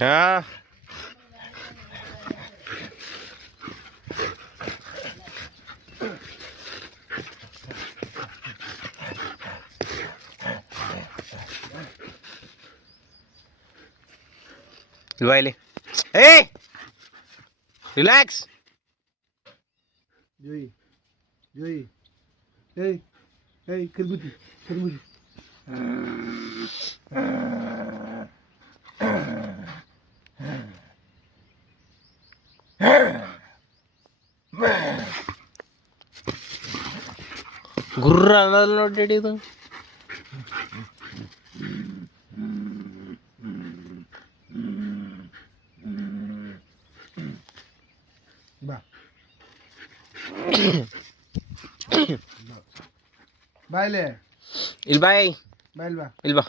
ಹಾ ಇಲ್ವಾ ಇಲ್ಲಿ ಏಯ್ relax Joy, Joy, hey, hey, Kerbuti, Kerbuti. ಗುರ್ರ ಅನ್ನೋದು ನೋಡಿ ಇದು Ba. Baile, ಇಲ್ಲಿ ಬಾಯ್ baile ba. ಇಲ್ಲಿ ಬಾ